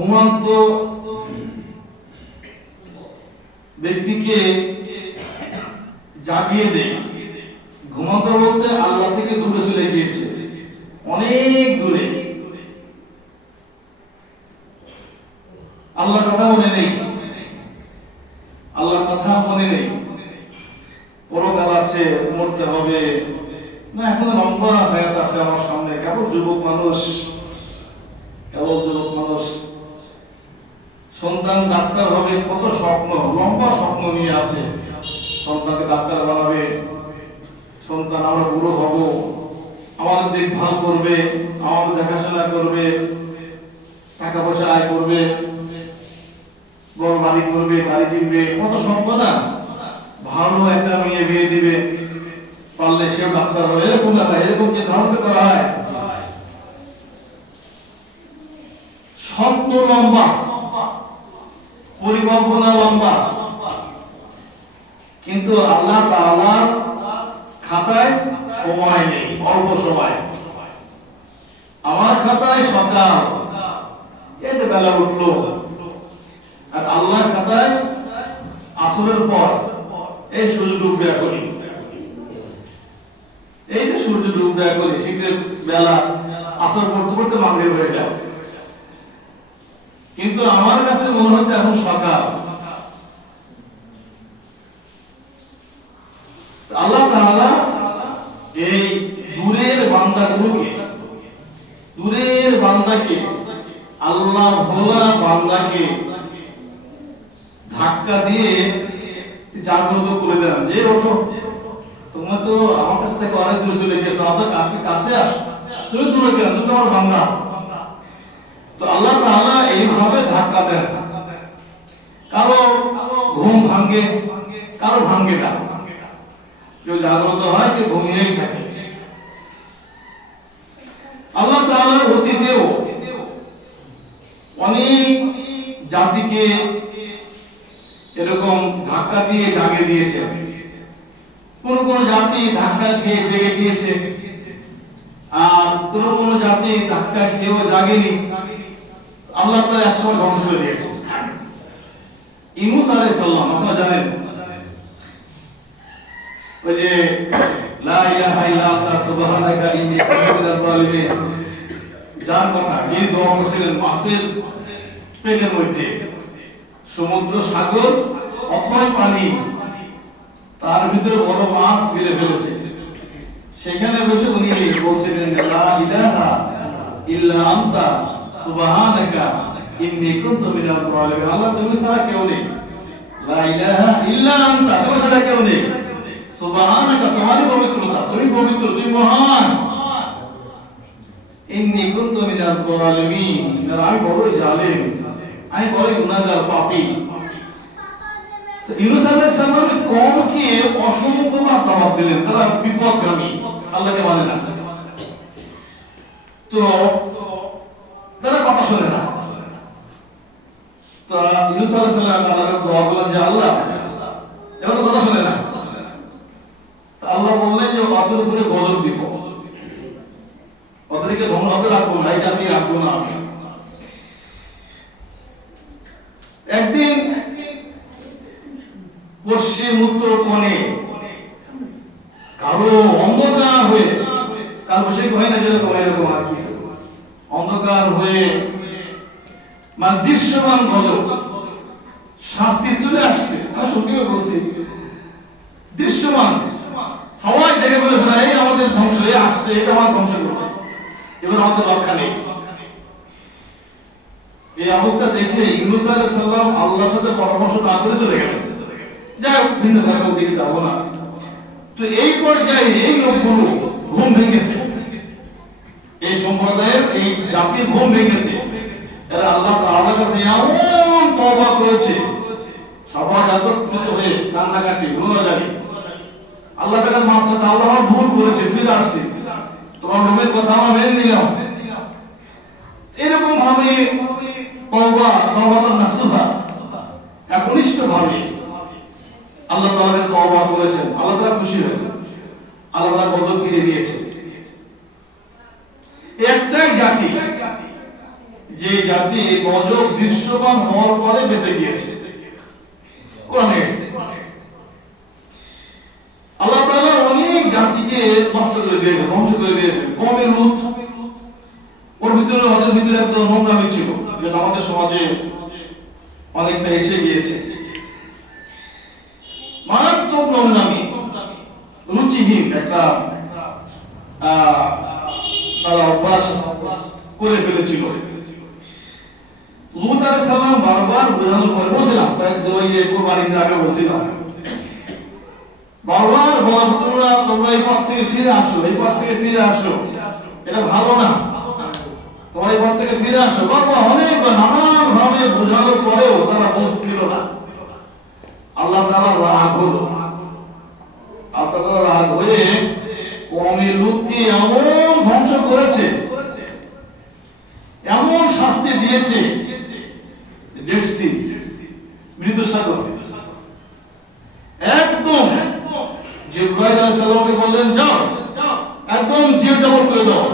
ঘুমন্ত ব্যক্তিকে জাগিয়ে দেয়। ঘুমন্ত বলতে আল্লাহ থেকে দূরে চলে গিয়েছে, অনেক দূরে, আল্লাহর কথা মনে নেই, আল্লাহর কথা মনে নেই, পরকাল আছে, মরতে হবে না, এখন লম্বা হায়াত আছে আমার সামনে, কেবল যুবক মানুষ, কেবল যুবক মানুষ, সন্তান ডাক্তার হবে, কত স্বপ্ন, লম্বা স্বপ্ন নিয়ে আছে, সন্তানকে ডাক্তার বানাবে, সন্তান আমরা বুড়ো হব, আমাদের দেখভাল করবে, আমাদের দেখাশোনা করবে, টাকা পয়সা আয় করবে, বড় বাড়ি করবে, গাড়ি কিনবে, কত স্বপ্ন না, ভালো একটা মেয়ে বিয়ে দিবে, পারলে সেও ডাক্তার হবে, এরকম না, এরকম যে ধারণা করা হয়, স্বপ্ন লম্বা, পরিকল্পনা লম্বা, কিন্তু আল্লাহ তাআলার খাতায় সময় নেই, অল্প সময়। আমার খাতায় সকাল, এই যে বেলা উঠলো, আর আল্লাহর খাতায় আসরের পর, এই সূর্য ডুববে এখনই, এই যে সূর্য ডুববে এখনই, শীতের বেলা আসর পড়তে পড়তে মাগরিব হয়ে যায়, কিন্তু আমার কাছে মনে হচ্ছে এখন সকাল। আল্লাহ তাআলা এই দূরের বান্দাকে, আল্লাহ ভোলা বান্দাকে ধাক্কা দিয়ে জাগ্রত করে দেন, যে ওঠো, তোমরা তো আমার কাছ থেকে অনেক দূরে চলে গেছো, আসো কাছে আসো, তুমি দূরে কেন, তুমি আমার বান্দা। তো আল্লাহ তাআলা এইভাবে ধাক্কা দেন, কারো ঘুম ভাঙ্গে, কারো ভাঙ্গে না, কেউ জাগ্রত হয়, কেউ ঘুমিয়েই থাকে। আল্লাহ তাআলা অতীতেও অনেক জাতিকে এরকম ধাক্কা দিয়ে জাগিয়ে দিয়েছে, কোন কোন জাতি ধাক্কা খেয়ে জেগে গিয়েছে, আর কোন কোন জাতি ধাক্কা খেয়েও জাগেনি, আল্লাহ তাআলা একসময় ধ্বংস করে দিয়েছে। ইউনূস আলাইহিস সালাম, আপনারা জানেন, ওই যে লা ইলাহা ইল্লা আনতা সুবহানাকা ইন্নী কুনতু মিনাজ জালিমিন, যার কথা, যে দোয়া করেছিলেন মাছের পেটের মধ্যে, সমুদ্র সাগর অথই পানি, তার ভিতরে বড় মাছ গিলে ফেলেছে, সেখানে বসে উনি বলছিলেন লা ইলাহা ইল্লা আনতা সুবহানাকা ইন্নী কুনতু মিনাজ জালিমিন, আল্লাহ তুমি ছাড়া কেউ নেই, লা ইলাহা ইল্লা আনতা, তুমি ছাড়া কেউ নেই, সুবহানাকা তোমারই পবিত্রতা, তুমি পবিত্র, তুমি মহান, ইন্নী কুনতু মিনাজ জালিমিন, আমি বড় জালিম, আমি বড় গুনাহগার, পাপী। তো ইউনূস আলাইহিস সালামের কওমকে অসংখ্য দাওয়াত দিলেন, তারা বিপদগামী, আল্লাহকে মানে না, তো তারা কথা শোনে না। তো ইউনূস আলাইহিস সালাম আল্লাহকে দোয়া করলেন যে আল্লাহ, এরা তো কথা শোনে না। তো আল্লাহ বললেন যে ওদের উপরে গজব দিব, ওদেরকে ধ্বংস রাখবো না, এটা আমি রাখবো না। আমি একদিন পশ্চিম উত্তর কোণে কালো অন্ধকার হয়ে, কাল বৈশাখী হয় না যেরকম, এরকম আর কি, অন্ধকার হয়ে মানে দৃশ্যমান গজব, শাস্তি চলে আসছে, আমি সত্যি বলছি, দৃশ্যমান, সবাই দেখে বলেছে না, এই আমাদের ধ্বংস হয়ে আসছে, এটা আমার ধ্বংস করবে, এবার আমাদের রক্ষা নেই। এই অবস্থা দেখে ইউনূস আলাইহিস সালাম আল্লাহর সাথে পরামর্শ না করে চলে গেলেন, যাই হোক ভিন্ন জায়গায় ওদিকে যাবো না। তো এই পর্যায়ে এই লোকগুলো ঘুম ভেঙেছে, এই সম্প্রদায়ের, এই জাতির ঘুম ভেঙেছে, এরা আল্লাহ তাআলার কাছে এমন তওবা করেছে, সবাই একত্রিত হয়ে কান্নাকাটি, গুনাহগারি, আল্লাহ তাআলা মাফ করতে, আল্লাহ আমার ভুল করেছে, ফিরে আসছি, তোমার রবের কথা আমরা মেনে নিলাম, এরকম ভাবে তওবা নাসুহা, একনিষ্ঠ ভাবে আল্লাহ তাআলাকে তওবা করেছেন, আল্লাহ তাআলা খুশি হয়েছেন, আল্লাহ তাআলা গজব ফিরিয়ে দিয়েছেন। একটাই জাতি যে জাতি গজব দৃশ্যমান হওয়ার পরে বেঁচে গিয়েছে, কোরআনে এসেছে। আল্লাহ তাআলা অনেক জাতিকে নষ্ট করে দিয়েছেন, ধ্বংস করে দিয়েছেন। কওমে লূত, ওর ভিতরে ওদের ভিতরে একটা নোংরামি ছিল, যেটা আমাদের সমাজে অনেকটা এসে গিয়েছে। মারাত্মক নোংরামি, রুচিহীন একটা তারা অভ্যাস করে ফেলেছিল। লূত আলাইহিস সালাম বারবার বোঝানোর পরে, বলছিলাম কয়েকদিন ওই যে কোরবানির আগে বলছিলাম, বারবার বলা, তোমরা এই পথ থেকে ফিরে আসো, এই পথ থেকে ফিরে আসো, এটা ভালো না, তোমরা এই পথ থেকে ফিরে আসো। বারবার অনেক নানান ভাবে বোঝানোর পরেও তারা বুঝছিল না। আল্লাহ তাআলা রাগ হলো, আল্লাহ তাআলা রাগ হয়ে কওমে লূতকে এমন ধ্বংস করেছে, এমন শাস্তি দিয়েছে, ডেড সি, মৃত সাগর, একদম জিবরাইল আলাইহিস সালামকে বললেন যাও, একদম জেল জবর করে দাও।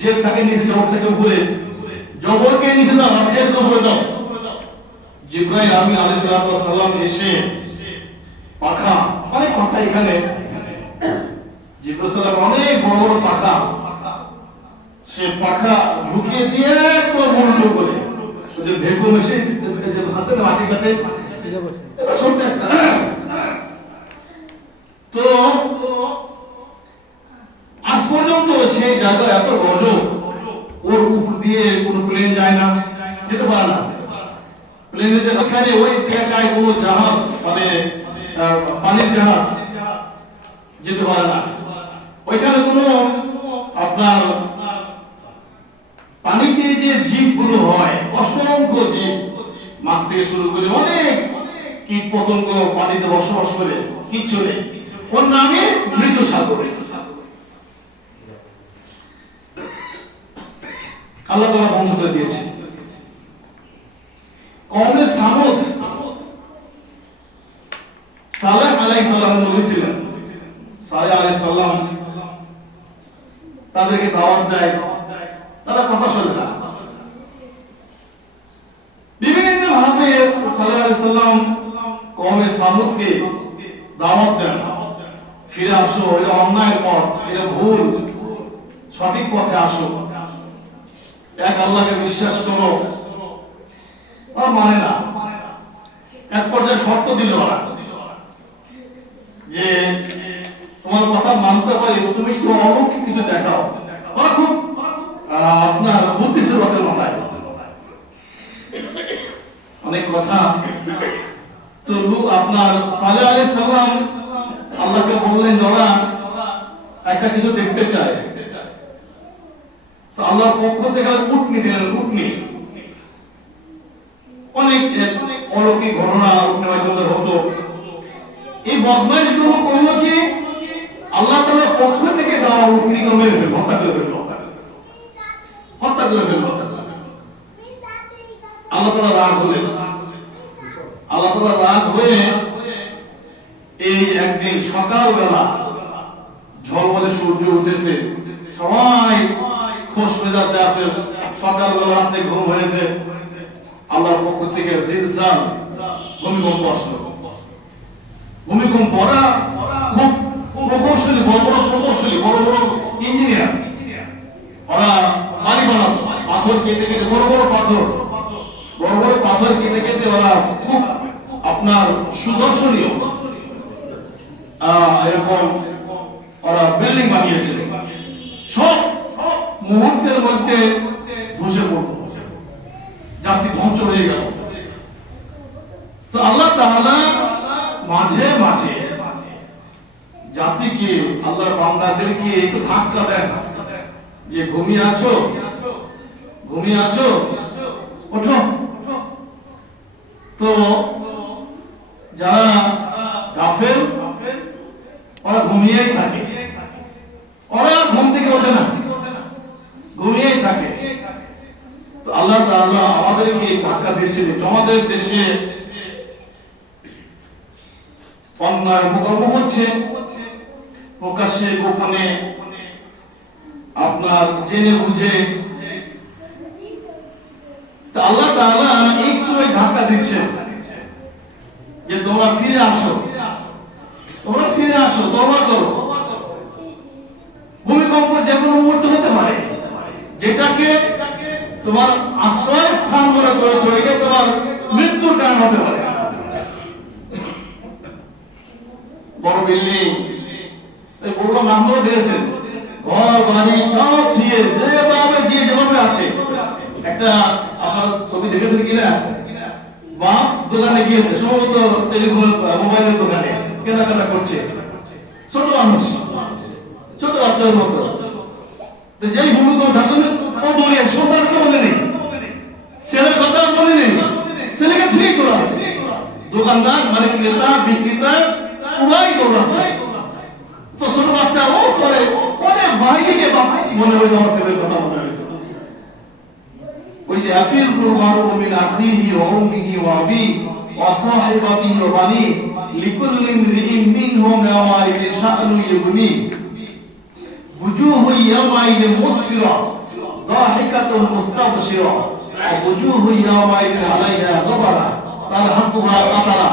জেল থাকে নিচে, জবর থেকে উপরে, জবরকে নিচে দাও, জেল করে দাও। জিবরাইল আমিন আলাইহিস সালাম এসে পাখা, অনেক কথা এখানে, জিবরাইল সালাম অনেক বড় বড় পাখা, সে পাখা ঢুকিয়ে দিয়ে একদম বন্ধ করে, যে ভেকুম এসে যে ভাসে না মাটি কাটে, এটা ছোট্ট একটা। তো আজ পর্যন্ত সেই জায়গা এত গজব, ওর উপর দিয়ে কোনো প্লেন যায় না, যেতে পারে না। প্লেনে যেখানে ওই এলাকায় কোনো জাহাজ, মানে পানির জাহাজ যেতে পারে না। ওইখানে কোনো আপনার পানিতে যে জীবগুলো হয়, অসংখ্য জীব, মাছ থেকে শুরু করে অনেক কীট পতঙ্গ পানিতে বসবাস করে, কিচ্ছু নেই, ওর নামে মৃত সাগর। আল্লাহ তাআলা ধ্বংস করে দিয়েছে। কওমে সামুদ, সালেহ আলাইহিস সালাম নবী ছিলেন। সালেহ আলাইহিস সালাম তাদেরকে দাওয়াত দেয়, তারা কথা শোনে না। বিভিন্ন ভাবে সালেহ আলাইহিস সালাম কওমে সামুদকে দাওয়াত দেন, ফিরে আসো, এটা অন্যায়ের পথ, এটা ভুল, সঠিক পথে আসো, এক আল্লাহকে বিশ্বাস করো। ওরা মানে না। এক পর্যায়ে শর্ত দিল ওরা, যে তোমার কথা মানতে পারি, তুমি একটু অলৌকিক কিছু দেখাও। ওরা খুব আপনার বুদ্ধি ছিল ওদের মাথায়, অনেক কথা। তো আপনার সালেহ আলাইহিস সালাম আল্লাহকে বললেন, ওরা একটা কিছু দেখতে চায়। তো আল্লাহর পক্ষ থেকে উটনি দিলেন, উটনি। অনেক অলৌকিক ঘটনা উটনি মাধ্যমে হতো। এই বদমাইশ গুলো করলো কি, আল্লাহ তাআলার পক্ষ থেকে দেওয়া উটনিকে মেরে ফেলল, হত্যা করে ফেলল, হত্যা করে ফেলল। আল্লাহ তাআলা রাগ হলেন। আল্লাহ তাআলা রাগ হয়ে এই একদিন সকালবেলা ঝলমলে সূর্য উঠেছে, সবাই খোশ মেজাজে আছে, সকালবেলা রাতে ঘুম হয়েছে, আল্লাহর পক্ষ থেকে জিলজাল, ভূমিকম্প আসলো। ভূমিকম্প, ওরা খুব প্রকৌশলী, বড় বড় প্রকৌশলী, বড় বড় ইঞ্জিনিয়ার, ওরা বাড়ি বানাতো, পাথর কেটে কেটে, বড় বড় পাথর, বড় বড় পাথর কেটে কেটে ওরা খুব আপনার সুদর্শনীয় এরকম ওরা বিল্ডিং বানিয়েছিল। সব মুহূর্তের মধ্যে ধসে পড়ল, জাতি ধ্বংস হয়ে গেল। তো আল্লাহ তাআলা মাঝে মাঝে জাতিকে, আল্লাহর বান্দাদেরকে একটু ধাক্কা দেন, যে ঘুমিয়ে আছো, ঘুমিয়ে আছো, ওঠো। তো যারা গাফেল, ওরা ঘুমিয়েই থাকে, ওরা ঘুম থেকে ওঠে না, ঘুমিয়েই থাকে। তো আল্লাহ তাআলা আমাদেরকে ধাক্কা দিয়েছিলেন। আমাদের দেশে অন্যায় অপকর্ম হচ্ছে, প্রকাশ্যে গোপনে, আপনার জেনে বুঝে আল্লাহ তাআলা একটু ধাক্কা দিচ্ছেন যে তোমরা ফিরে আসো, তোমরা ফিরে আসো, তওবা করো। ভূমিকম্প যে কোনো মুহূর্তে হতে পারে, যেটাকে তোমার আশ্রয় স্থান মনে করেছো এটা তোমার মৃত্যুর কারণ হতে পারে। বড় বিল্ডিং বললাম আমরাও দেখেছেন, ঘর বাড়ি সব দিয়ে যেভাবে দিয়ে যেভাবে আছে। একটা আপনার ছবি দেখেছেন কিনা, বাপ দোকানে গিয়েছে, সম্ভবত টেলিফোন মোবাইলের দোকানে কেনাকাটা করছে, ছোট মানুষ, ছোট বাচ্চার মতো। যেই ভূমিকম্প ঢাকবে ও বলে সন্তান কথা মনে নেই, ছেলের কথা মনে নেই, ছেলেকে ঠিক করে আছে। দোকানদার মানে ক্রেতা বিক্রেতা উভয় করে আছে। তো ছোট বাচ্চা ও করে অনেক ভাইকে মনে হয়েছে, আমার ছেলের কথা মনে হয়েছে। ওই যে আফিরুল মারুফ মিন আখিহি ওয়া উম্মিহি ওয়া আবি ওয়া সাহিবাতিহি ওয়া বানি লিকুল্লি ইমরিইন মিনহুম ইয়াওমাইযিন শা'নু ইউগনি wujuhun yawma'idin musfira ضاحكatun mustabshira wa wujuhun yawma'idin 'alayha ghabara tarhaquha qatara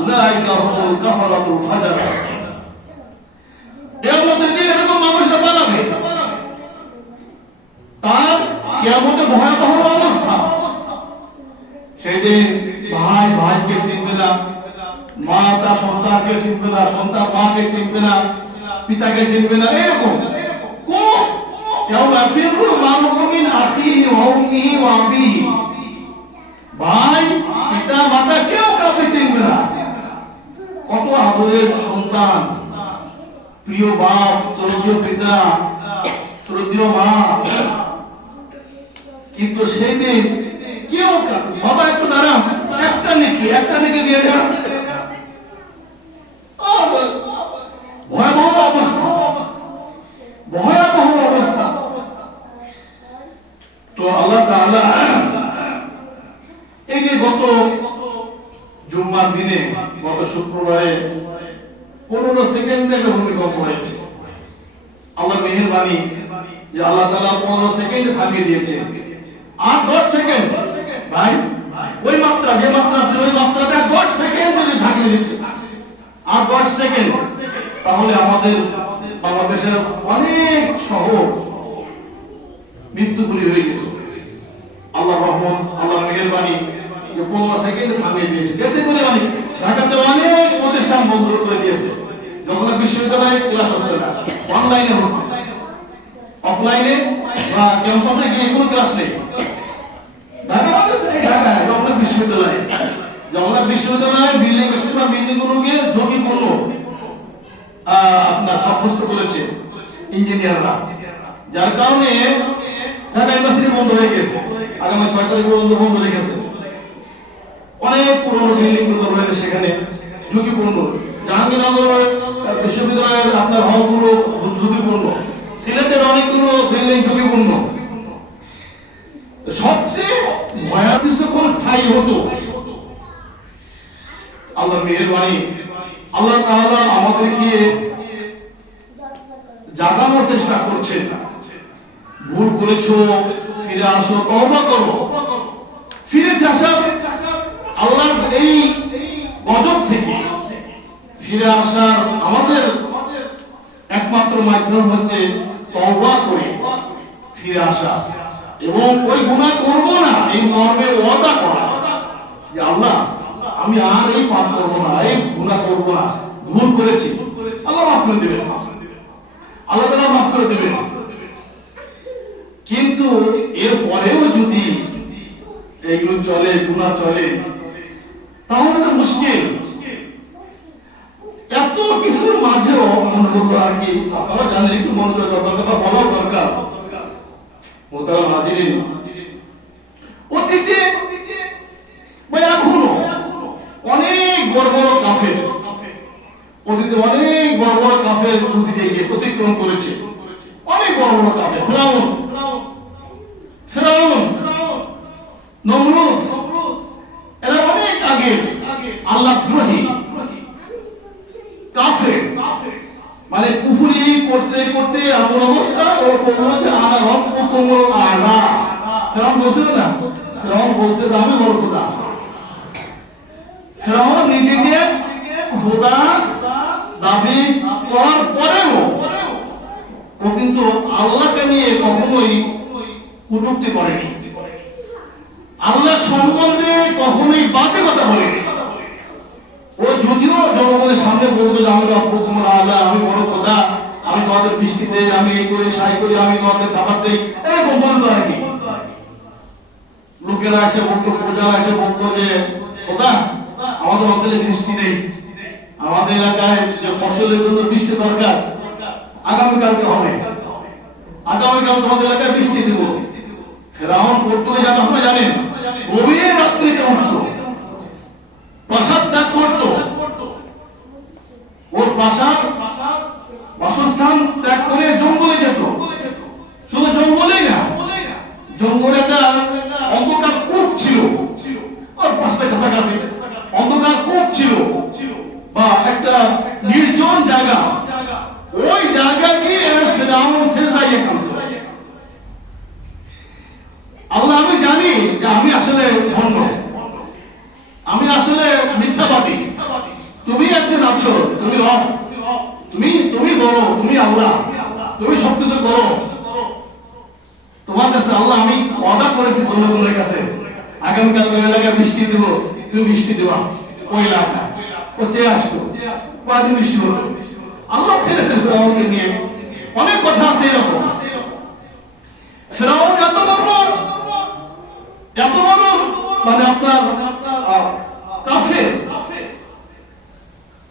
ulaika humul kafaratul fajara। কিয়ামতের দিন এরকম মানুষরা পালাবে, তার কিয়ামতের ভয়াবহ অবস্থা। সেদিন ভাই ভাইকে চিনবে না, মা তার সন্তানকে চিনবে না, সন্তান মাকে চিনবে না, পিতাকে চিনবে না। এরকম ভাই পিতা মাতা কেউ কাউকে চিনবে না। কত আদরের সন্তান, প্রিয় বাপ, শ্রদ্ধেয় পিতা, শ্রদ্ধেয় মা, কিন্তু সেই দিন কেউ বাবা একটু দাঁড়ান, একটা নেকি দিয়ে যান। ভয়াবহ অবস্থা, ভয়াবহ অবস্থা। তো আল্লাহ তাআলা এই যে গত জুম্মার দিনে, গত শুক্রবারে 15 সেকেন্ডে একটা ভূমিকম্প হয়েছে। আল্লাহ মেহেরবানি যে আল্লাহ তাআলা 15 সেকেন্ডে থামিয়ে দিয়েছে। আর 10 সেকেন্ড ভাই, ওই মাত্রা যে মাত্রা আছে ওই মাত্রাটা 10 সেকেন্ড যদি থামিয়ে দিত, আর 10 সেকেন্ড, তাহলে আমাদের বাংলাদেশের অনেক শহর মৃত্যুপুরী হয়ে যেত। আল্লাহ রহমত, আল্লাহ মেহেরবানি 15 সেকেন্ডে থামিয়ে দিয়েছে। এতে করে ঢাকাতে অনেক প্রতিষ্ঠান বন্ধ করে দিয়েছে। যখন বিশ্ববিদ্যালয়ে ক্লাস হচ্ছে না, অনলাইনে হচ্ছে, অফলাইনে বা ক্যাম্পাসে গিয়ে কোনো ক্লাস নেই। জগন্নাথ বিশ্ববিদ্যালয় বিল্ডিং ম্যাক্সিমাম বিল্ডিং গুলোকে ঝুঁকিপূর্ণ আপনার সাব্যস্ত করেছে ইঞ্জিনিয়াররা, যার কারণে ঢাকা ইউনিভার্সিটি বন্ধ হয়ে গেছে। আগামী 6 তারিখ পর্যন্ত বন্ধ রেখেছে। অনেক পুরনো বিল্ডিং গুলো রয়েছে সেখানে, ঝুঁকিপূর্ণ। জাহাঙ্গীরনগর বিশ্ববিদ্যালয়ের আপনার হলগুলো ঝুঁকিপূর্ণ। সিলেটের অনেকগুলো বিল্ডিং ঝুঁকিপূর্ণ। সবচেয়ে ভয়াবহ স্থায়ী হতো আল্লাহ মেহেরবানি। আল্লাহ তাআলা আমাদেরকে জাগানোর চেষ্টা করছেন, ভুল করেছো, ফিরে আসো, তওবা করো। ফিরে আসা আল্লাহর এই গজব থেকে ফিরে আসার আমাদের একমাত্র মাধ্যম হচ্ছে তওবা করে ফিরে আসা এবং ওই গুনাহ করব না এই মর্মে ওয়াদা করা যে আল্লাহ আমি আর এই পাপ করব না, এই গুনাহ করব না, ভুল করেছি, আল্লাহ মাফ করে দিবেন, আল্লাহ তাআলা মাফ করে দিবেন। কিন্তু এর পরেও যদি এইগুলো চলে, গুনাহ চলে, তাহলে তো মুশকিল। এত কিছুর মাঝেও মনে করবো আর কি, আপনারা জানেন একটু মনে করে কথা বলা দরকার। মোহতারাম হাজিরিন, অতীতে বা এখনো অনেক বড় বড় কাফের, অতীতে অনেক বড় বড় কাফের বুঝিয়ে গিয়ে অতিক্রম করেছে। অনেক বড় বড় কাফের, ফেরাউন, নমরুদ, এরা অনেক আগে আল্লাহদ্রোহী কাফের, মানে কুফরি করতে করতে এমন অবস্থা ও বলছে আনা রব্বুকুমুল আ'লা, ফেরাউন বলছিল না, ফেরাউন বলছে যে আমি বড় খোদা। ফেরাউন নিজেকে খোদা দাবি করার পরেও ও কিন্তু আল্লাহকে নিয়ে কখনোই কটূক্তি করেনি, আল্লাহ সম্বন্ধে কখনোই বাজে কথা বলেনি। ও যদিও জনগণের সামনে বলতো যে আমি রব্বুকুম আলা, আমি বড় খোদা, আমি তোমাদের বৃষ্টি দেই, আমি এই করি সাই করি, আমি তোমাদের খাবার দেই, এরকম বলতো আর কি। লোকেরা এসে বলতো, প্রজারা এসে বলতো যে খোদা আমাদের অঞ্চলে বৃষ্টি নেই, আমাদের এলাকায় যে ফসলের জন্য বৃষ্টি দরকার আগামীকালকে হবে, আগামীকাল তোমাদের এলাকায় বৃষ্টি দেবো। ফেরাউন করতো জানো, আপনারা জানেন, গভীর রাত্রিতে উঠতো, প্রাসাদ ত্যাগ করতো, ওর প্রাসাদ বাসস্থান ত্যাগ করে জঙ্গলে যেত। শুধু জঙ্গলেই না, জঙ্গলে একটা অন্ধকার কূপ ছিল, ওর পাঁচটা কাছাকাছি অন্ধকার কূপ ছিল বা একটা নির্জন জায়গা, ওই জায়গা গিয়ে ফেরাউন সেজদায় কাঁদতো। আল্লাহ আমি জানি যে আমি আসলে ভণ্ড, আমি আসলে মিথ্যাবাদী, তুমি একদিন আছো, তুমি রব, তুমি বড়, তুমি আল্লাহ, তুমি সবকিছু করো। তোমার কাছে আল্লাহ আমি ওয়াদা করেছি জনগণের কাছে, আগামীকাল ওই এলাকায় বৃষ্টি দেব, তুমি বৃষ্টি দেবা। ওই এলাকা ও চেয়ে আসতো, কয়েকদিন বৃষ্টি হতো। আল্লাহ ফেরেছেন ফেরাউনকে নিয়ে, অনেক কথা আছে এরকম। ফেরাউন এত বড় মানে আপনার কাফের,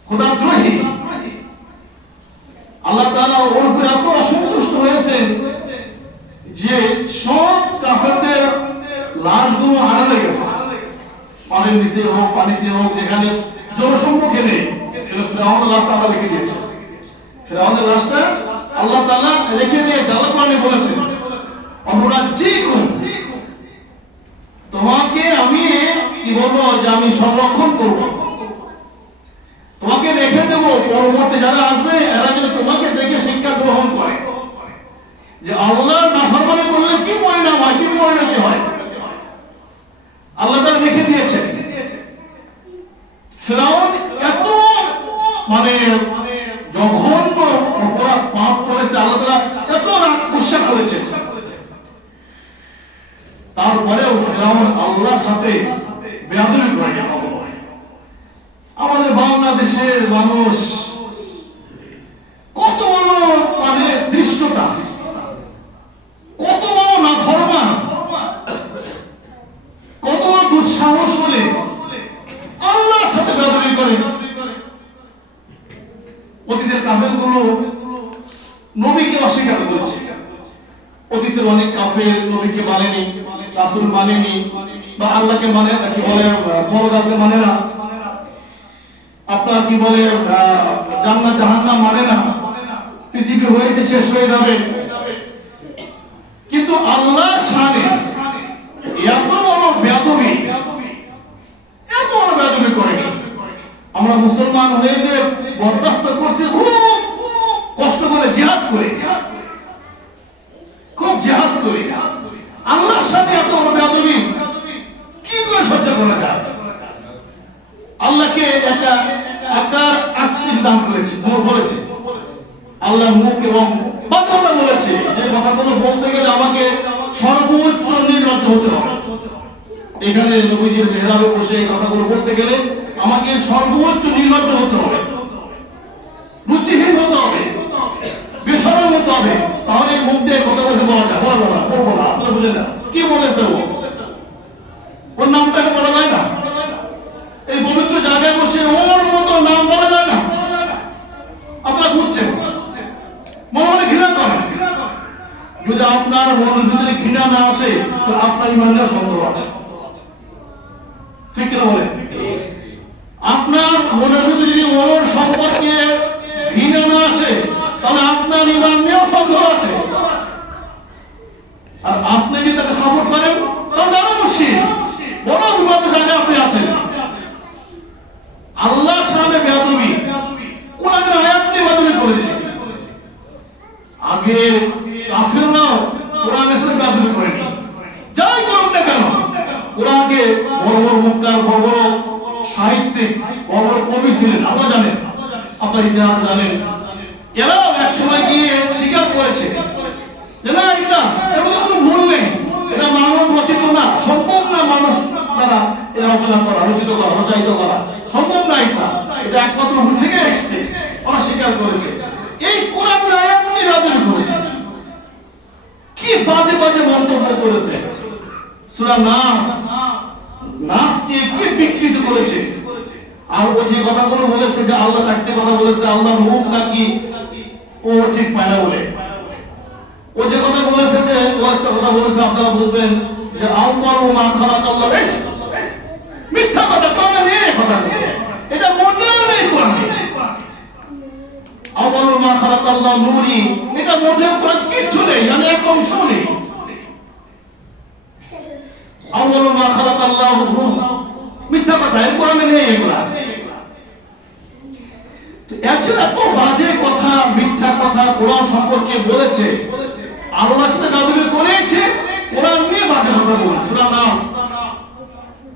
খোদাদ্রোহী, আল্লাহ তাআলা ওর উপরে এত অসন্তুষ্ট হয়েছেন যে সব কাফেরদের লাশগুলো আড়ালে গেছে, পানির নিচে হোক, পানিতে হোক, যেখানে জনসম্মুখে নেই, ফেরাউনের লাশটা আল্লাহ রেখে দিয়েছে। ফেরাউনের লাশটা আল্লাহ তাআলা রেখে দিয়েছে। আল্লাহ কোরআনে বলেছেন, অমরাজ্জিকুম, তোমাকে আমি কি বলবো যে আমি সংরক্ষণ করব, তোমাকে রেখে দেব, পরবর্তী যারা আসবে এরা যেন তোমাকে দেখে শিক্ষা গ্রহণ করে যে আল্লাহর নাফরমানি করলে কি পরিণাম হয়, কি পরিণতি হয়। আল্লাহ তাআলা রেখে দিয়েছেন। ফেরাউন এত মানে জঘন্য অপরাধ পাপ করেছে, আল্লাহ তাআলা এত গুসা করেছেন, তারপরেও ফেরাউন আল্লাহর সাথে বেয়াদবি করে। আমাদের বাংলাদেশের মানুষ কত বড় মানে দৃষ্টতা, কত বড় নাফরমান, কত বড় দুঃসাহস হলে আল্লাহর সাথে বেয়াদবি করে। অতীতের কাফেরগুলো নবীকে অস্বীকার করেছে, অতীতের অনেক কাফের নবীকে মানেনি, রাসূল মানেনি, বা আল্লাহকে মানে কি বলে পরকালকে মানে না, আপনার কি বলে জান্নাত জাহান্নাম মানে না, পৃথিবী হয়েছে শেষ হয়ে যাবে। কিন্তু আল্লাহর শানে এত বড় বেয়াদবি, এত বড় বেয়াদবি করেনি। আমরা মুসলমান হয়ে যে বরদাস্ত করছি খুব কষ্ট করে, জিহাদ করে, খুব জিহাদ করে। আল্লাহর সাথে এত বড় বেয়াদবি কি করে সহ্য করা যায়? আল্লাহকে একটা আকার আকৃতি দান করেছে, বলেছে আল্লাহ মুখ এবং কথা বলেছে যে কথাগুলো বলতে গেলে আমাকে সর্বোচ্চ নির্লজ্জ হতে হবে। এখানে নবীজির মেহরাবে বসে এই কথাগুলো বলতে গেলে আমাকে সর্বোচ্চ নির্লজ্জ হতে হবে, রুচিহীন হতে হবে, বেশরম হতে হবে, তাহলে মুখ দিয়ে কথা বলতে বলা যায়। বলবো না, আপনারা বুঝে না কি বলেছে, ওর নামটাকে বলা যায় না, এই পবিত্র জায়গায় বসে ওর মতো নাম বলা যায় না। আপনারা বুঝছেন, মনে ঘৃণা করেন। যদি আপনার মনের ভিতরে ঘৃণা না আসে তো আপনার ইমানের সন্দেহ আছে, ঠিক কিনা বলেন? আপনার মনের ভিতরে যদি ওর সম্পর্কে ঘৃণা না আসে তাহলে আপনার ইমান নিয়েও সন্দেহ আছে। আর আপনি যদি তাকে সাপোর্ট করেন তাহলে আরো মুশকিল, বড় বিপদের জায়গায় আপনি আছেন। আল্লাহর সামনে বেয়াদবি, কোরআনের আয়াত নিয়ে বেয়াদবি করেছে। আগে কাফেররাও কোরআনের সাথে বেয়াদবি করেনি, যাই কোরআনকে বড় বড় মুক্তার, বড় বড় সাহিত্যিক, বড় বড় কবি ছিলেন, আপনারা জানেন, আপনার ইতিহাস জানেন। এরাও এক সময় গিয়ে স্বীকার করেছে যে না, এগুলো কোনো ভুল নেই, এটা মানব রচিত না, সম্ভব না মানুষ দ্বারা এটা রচনা করা, রচিত করা, রচায়িত করা সম্ভব না, এটা একমাত্র ভুল থেকে এসেছে, অস্বীকার করেছে। এই কোরআনের আয়াত নিয়ে রাজনীতি করেছে, কি বাজে বাজে মন্তব্য করেছে। সূরা নাসকে কি বিকৃত করেছে। আর ও যে কথাগুলো বলেছে যে আল্লাহ থাকতে কথা বলেছে, আল্লাহর মুখ নাকি ও ঠিক পায় না বলে, ও যে কথা বলেছে, যে ও একটা কথা বলেছে, আপনারা বলবেন যে আউয়ালু মা খালাকাল্লাহ, মিথ্যা কথা, কোরআনে নেই কথা, এটা মোটেও নেই কোরআনে। আউয়ালু মা খালাকাল্লাহ নূরি, এটা মোটেও কোরআনে কিচ্ছু নেই, মানে এক অংশ নেই। আউয়ালু মা খালাকাল্লাহ রূহ, মিথ্যা কথা, এই কোরআনে নেই এগুলা। এত বাজে কথা, মিথ্যা কথা কোরআন সম্পর্কে বলেছে, আল্লাহর সাথে গাদুবে করেছে, কোরআন নিয়ে বাজে কথা বলেছে।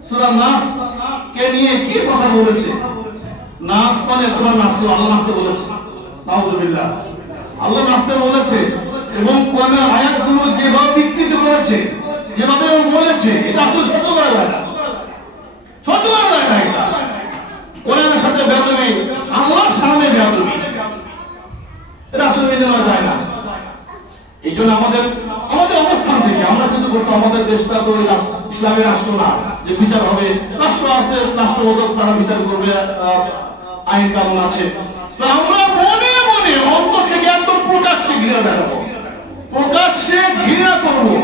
সূরা নাস কে নিয়ে কি কথা বলেছে। নাস মানে সূরা নাস, আল্লাহ নাসতে বলেছে, নাউজুবিল্লাহ, আল্লাহ নাসতে বলেছে। এবং কোরআনের আয়াতগুলো যেভাবে বিকৃত করেছে, যেভাবে ও বলেছে, এটা আসলে সহ্য করা যায় না, সহ্য করা যায় না। এটা কোরআনের সাথে বেয়াদবি, আল্লাহর সামনে বেয়াদবি, এটা আসলে মেনে নেওয়া যায় না। এই জন্য আমাদের অবস্থান থেকে আমরা কিন্তু বলবো, আমাদের দেশটা তো ইসলামের রাষ্ট্র না যে বিচার হবে, রাষ্ট্র আছে, রাষ্ট্রবোধক, তারা বিচার করবে, আইন কানুন আছে। আমরা মনে মনে অন্তর থেকে একদম প্রকাশ্যে ঘৃণা দেখাবো, প্রকাশ্যে ঘৃণা করবো।